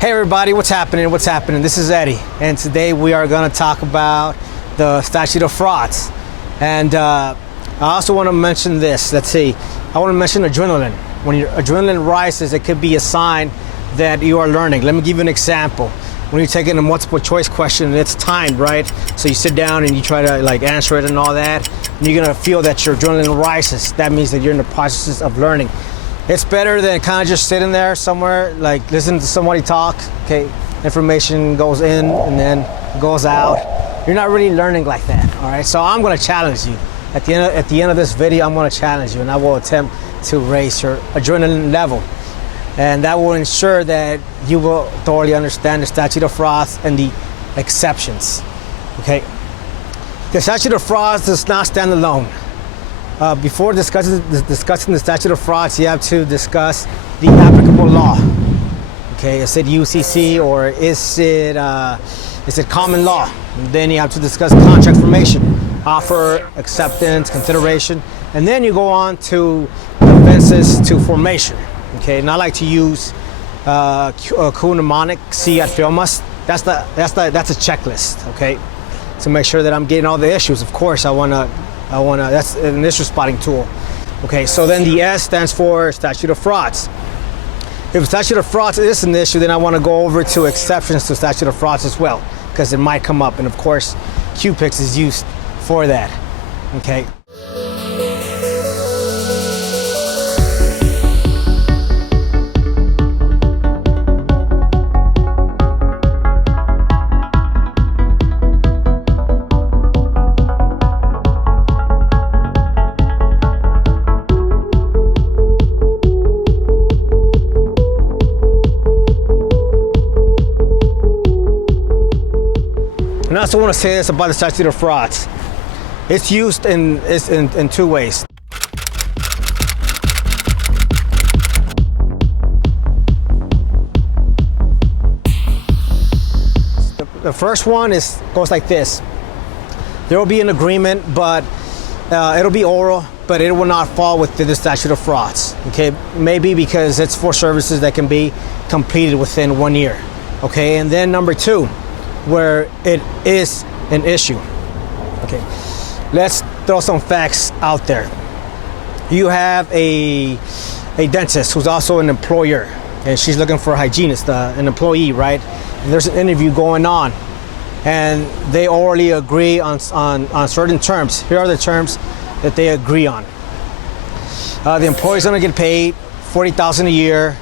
Hey everybody, what's happening? What's happening? This is Eddie, and today we are going to talk about the Statute of Frauds. And I also want to mention this. Let's see. I want to mention adrenaline. When your adrenaline rises, it could be a sign that you are learning. Let me give you an example. When you're taking a multiple choice question, it's timed, right? So you sit down and you try to answer it and all that, and you're going to feel that your adrenaline rises. That means that you're in the process of learning. It's better than kind of just sitting there somewhere, listening to somebody talk. Okay, information goes in and then goes out. You're not really learning like that, all right? So I'm going to challenge you. At the end of this video, I'm going to challenge you, and I will attempt to raise your adrenaline level. And that will ensure that you will thoroughly understand the Statute of Frauds and the exceptions, okay? The Statute of Frauds does not stand alone. Before discussing the Statute of Frauds, you have to discuss the applicable law. Okay, is it UCC or is it common law? And then you have to discuss contract formation, offer, acceptance, consideration, and then you go on to offenses to formation. Okay, and I like to use Q mnemonic, C at Filmas. That's a checklist. Okay, to make sure that I'm getting all the issues. Of course, that's an issue spotting tool. Okay, so then the S stands for Statute of Frauds. If Statute of Frauds is an issue, then I want to go over to exceptions to Statute of Frauds as well, because it might come up, and of course, QPix is used for that. Okay. And I also want to say this about the Statute of Frauds. It's used in two ways. The first one goes like this. There will be an agreement, but it'll be oral, but it will not fall within the Statute of Frauds. Okay, maybe because it's for services that can be completed within 1 year. Okay, and then number two, where it is an issue. Okay, let's throw some facts out there. You have a dentist who's also an employer, and she's looking for a hygienist, an employee, right? And there's an interview going on, and they orally agree on certain terms. Here are the terms that they agree on. The employee's going to get paid $40,000 a year,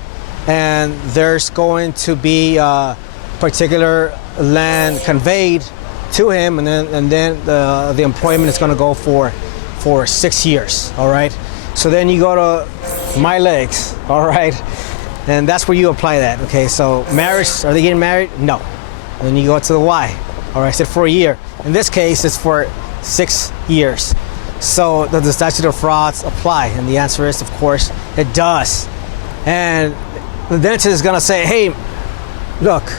and there's going to be particular land conveyed to him, and then the employment is going to go for 6 years. All right, so then you go to my legs. All right, and that's where you apply that. Okay, so marriage, are they getting married? No. And then you go to the Y. All right, I said for a year. In this case, it's for 6 years. So does the Statute of Frauds apply? And the answer is, of course, it does. And the dentist is going to say, hey, look,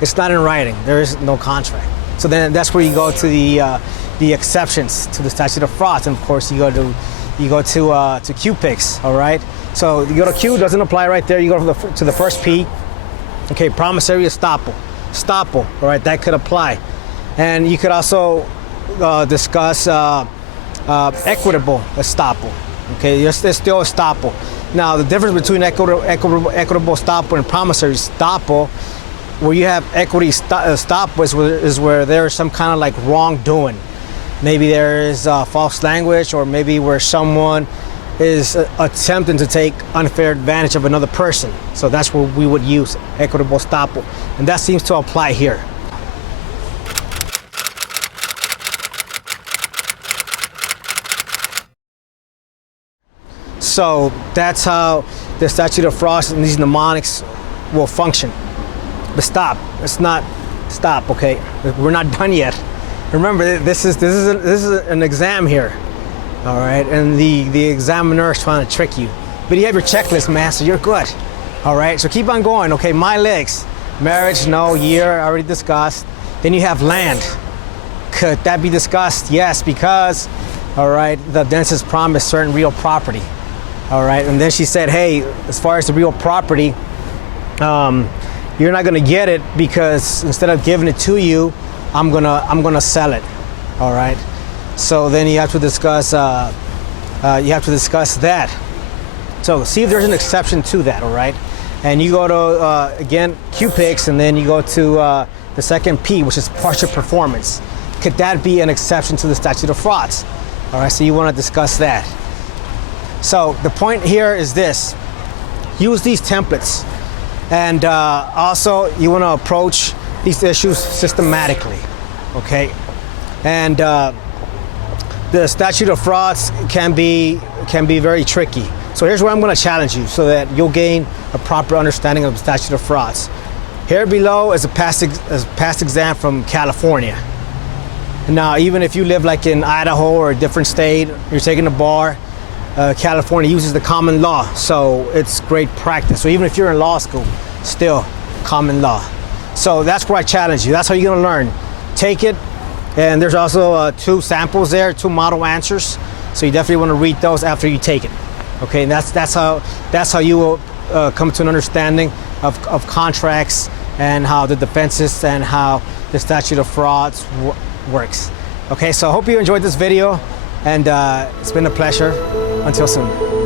it's not in writing. There is no contract. So then that's where you go to the exceptions to the Statute of Frauds, and of course you go to QPix. All right. So you go to Q, doesn't apply right there. You go to the first P. Okay, promissory estoppel. All right, that could apply, and you could also discuss equitable estoppel. Okay, there's still estoppel. Now the difference between equitable estoppel and promissory estoppel, where you have equity estoppel is where there is some kind of wrongdoing. Maybe there is false language, or maybe where someone is attempting to take unfair advantage of another person. So that's where we would use equitable estoppel, and that seems to apply here. So that's how the Statute of Frauds and these mnemonics will function. But stop. It's not stop. Okay, we're not done yet. Remember, this is an exam here. All right, and the examiner is trying to trick you. But you have your checklist, man, so you're good. All right, so keep on going. Okay, my legs. Marriage, no. Year, already discussed. Then you have land. Could that be discussed? Yes, because, all right, the dentist promised certain real property. All right, and then she said, hey, as far as the real property, you're not going to get it because instead of giving it to you, I'm gonna sell it. All right. So then you have to discuss that. So see if there's an exception to that. All right. And you go to again QPICS, and then you go to the second P, which is partial performance. Could that be an exception to the statute of frauds? All right. So you want to discuss that. So the point here is this: use these templates, and also you want to approach these issues systematically. Okay. And the statute of frauds can be very tricky. So here's where I'm going to challenge you so that you'll gain a proper understanding of the statute of frauds. Here below is a past exam from California. Now, even if you live like in Idaho or a different state, you're taking the bar, California uses the common law, so it's great practice. So even if you're in law school, still common law. So that's where I challenge you. That's how you're going to learn. Take it, and there's also 2 samples there, 2 model answers. So you definitely want to read those after you take it. Okay, and that's how you will come to an understanding of contracts and how the defenses and how the statute of frauds works. Okay, so I hope you enjoyed this video, and it's been a pleasure. Until soon.